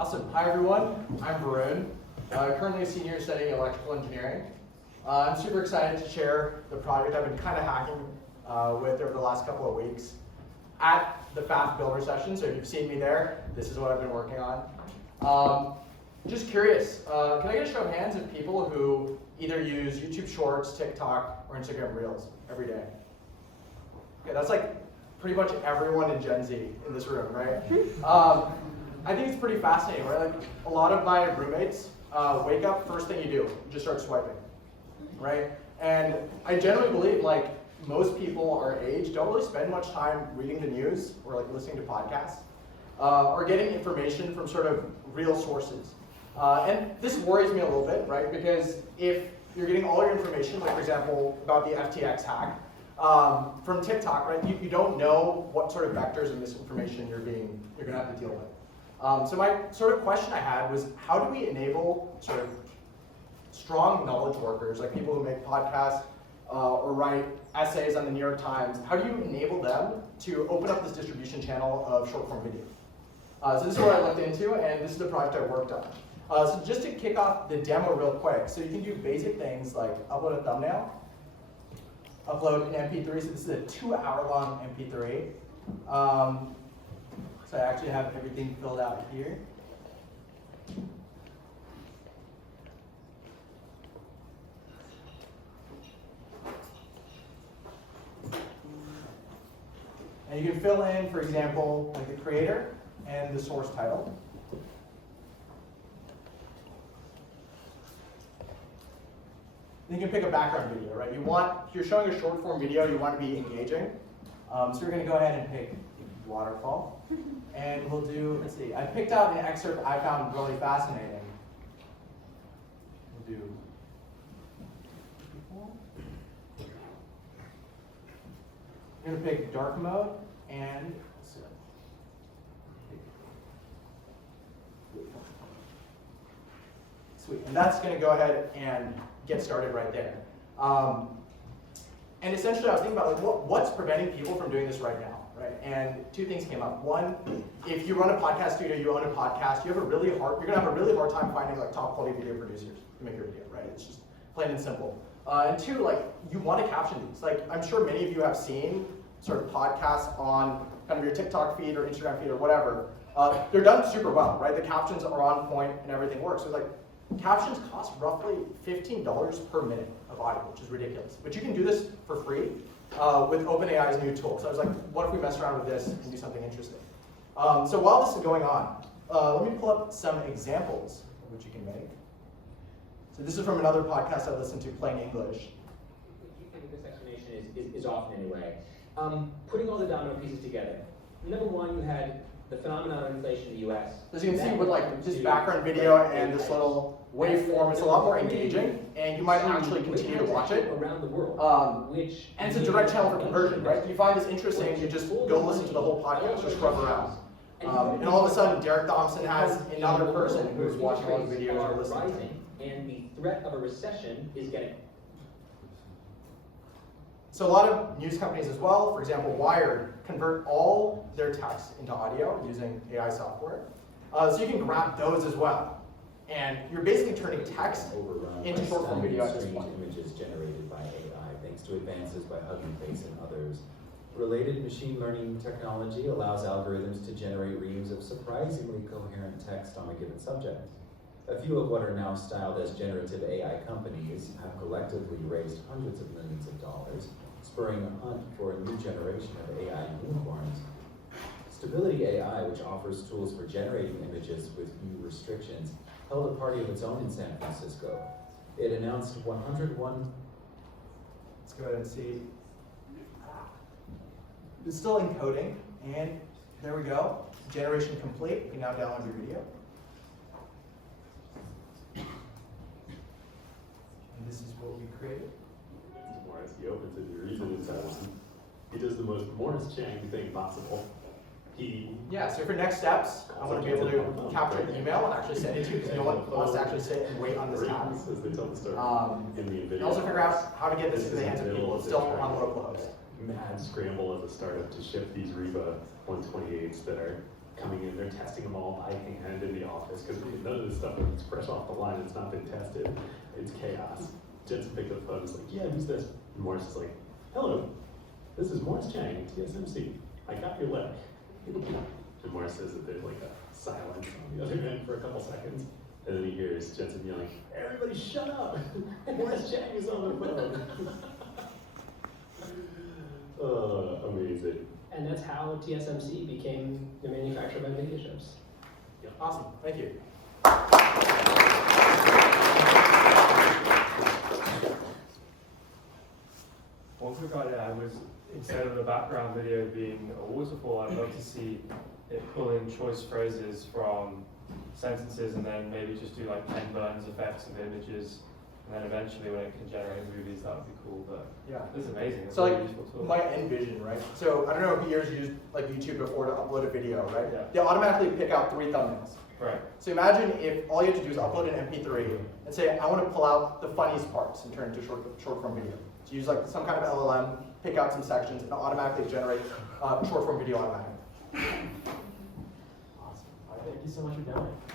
Awesome. Hi, everyone. I'm Varun, currently a senior studying electrical engineering. I'm super excited to share the project I've been kind of hacking with over the last couple of weeks at the FAF Builder session. So if you've seen me there, this is what I've been working on. Just curious, can I get a show of hands of people who either use YouTube Shorts, TikTok, or Instagram Reels every day? Okay, that's like pretty much everyone in Gen Z in this room, right? I think it's pretty fascinating, right? Like a lot of my roommates wake up, first thing you do, you just start swiping, right? And I generally believe like most people our age don't really spend much time reading the news or like listening to podcasts or getting information from sort of real sources. And this worries me a little bit, right? Because if you're getting all your information, like for example, about the FTX hack, from TikTok, right? You don't know what sort of vectors of misinformation you're gonna have to deal with. So my sort of question I had was, how do we enable sort of strong knowledge workers, like people who make podcasts or write essays on the New York Times, how do you enable them to open up this distribution channel of short form video? So this is what I looked into, and this is the project I worked on. So just to kick off the demo real quick, so you can do basic things like upload a thumbnail, upload an MP3, so this is a 2-hour-long MP3. So I actually have everything filled out here. And you can fill in, for example, like the creator and the source title. Then you can pick a background video, right? If you're showing a short form video, you want to be engaging. So we're going to go ahead and pick waterfall. And we'll do, let's see, I picked out an excerpt I found really fascinating. We'll do people. I'm going to pick dark mode and sweet. And that's going to go ahead and get started right there. And essentially I was thinking about like what's preventing people from doing this right now, right? And two things came up. One, if you run a podcast studio, you own a podcast, you're gonna have a really hard time finding like top quality video producers to make your video, right? It's just plain and simple. And two, like you want to caption these. Like I'm sure many of you have seen sort of podcasts on kind of your TikTok feed or Instagram feed or whatever. They're done super well, right? The captions are on point and everything works. So like captions cost roughly $15 per minute of audio, which is ridiculous. But you can do this for free with OpenAI's new tool. So I was like, what if we mess around with this and do something interesting? So while this is going on, let me pull up some examples of what you can make. So this is from another podcast I listened to, Plain English. This explanation is often anyway. Putting all the domino pieces together. Number one, you had the phenomenon of inflation in the US. As you can see with like this background video and this little waveform, it's a lot more engaging, and you might actually continue to watch it. Around the world, and it's a direct channel for conversion, right? If you find this interesting, you just go listen to the whole podcast, just scrub around. And all of a sudden, Derek Thompson has another person who's watching all the videos or listening to them. And the threat of a recession is getting. So a lot of news companies as well, for example, Wired, convert all their text into audio using AI software. So you can grab those as well. And you're basically turning text into short form video at this point. Images generated by AI thanks to advances by Hugging Face and others. Related machine learning technology allows algorithms to generate reams of surprisingly coherent text on a given subject. A few of what are now styled as generative AI companies have collectively raised hundreds of millions of dollars, spurring a hunt for a new generation of AI unicorns. Stability AI, which offers tools for generating images with few restrictions, held a party of its own in San Francisco. It announced 101. Let's go ahead and see. It's still encoding, and there we go. Generation complete. You can now download your video. And this is what we created. Morris, he opens it, he reads it, he does the most Morris Chang thing possible. So for next steps, I want to be able to capture an email and actually send it to you because no one wants to actually sit and wait on this tab. And also figure out how to get this into the hands of people. It's still on localhost. Mad scramble as a startup to ship these Reba 128s that are coming in. They're testing them all by hand in the office. office because none of this stuff is fresh off the line. It's not been tested. It's chaos. Jensen picked up the phone and was like, yeah, who's this? And Morris is like, hello, this is Morris Chang, TSMC. I got your letter. And Morris says that there's like a silence on the other end for a couple seconds. And then he hears Jensen yelling, everybody shut up! Morris Chang is on the phone. Amazing. And that's how TSMC became the manufacturer of NVIDIA chips. Yeah. Awesome, thank you. One quick idea I was, instead of the background video being a waterfall, I'd love to see it pull in choice phrases from sentences and then maybe just do like Ken Burns effects of images. And then eventually when it can generate movies, that would be cool. But Yeah. this is amazing. It's So a like, really useful tool. my envision, right? So I don't know if years used like YouTube before to upload a video, right? Yeah. They automatically pick out 3 thumbnails. Right. So imagine if all you have to do is upload an MP3 and say, I want to pull out the funniest parts and turn it into short form video. So use like some kind of LLM, pick out some sections, and automatically generate short form video automatically. Awesome. All right, thank you so much for doing it.